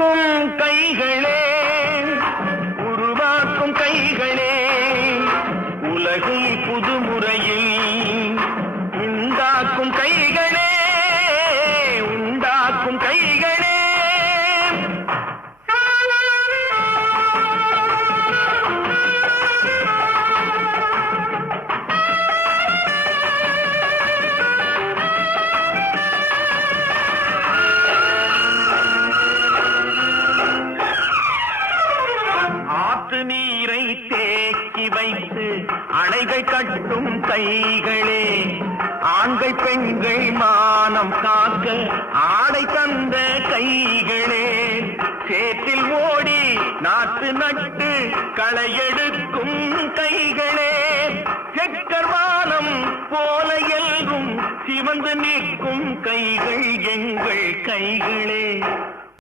உழைக்கும் கைகளே, உருவாக்கும் கைகளே, உலகை புதுமுறையில் உண்டாக்கும் கைகளே, உண்டாக்கும் கைகளே. நீரை தேக்கி வைத்து அணைகள் கட்டும் கைகளே, ஆண்கள் பெண்கள் மானம் காக்க ஆடை தந்த கைகளே, சேற்றில் ஓடி நாட்டு நட்டு களையெடுக்கும் கைகளே, செக்கர்வானம் போல எல்கும் சிவந்து நிற்கும் கைகள் எங்கள் கைகளே.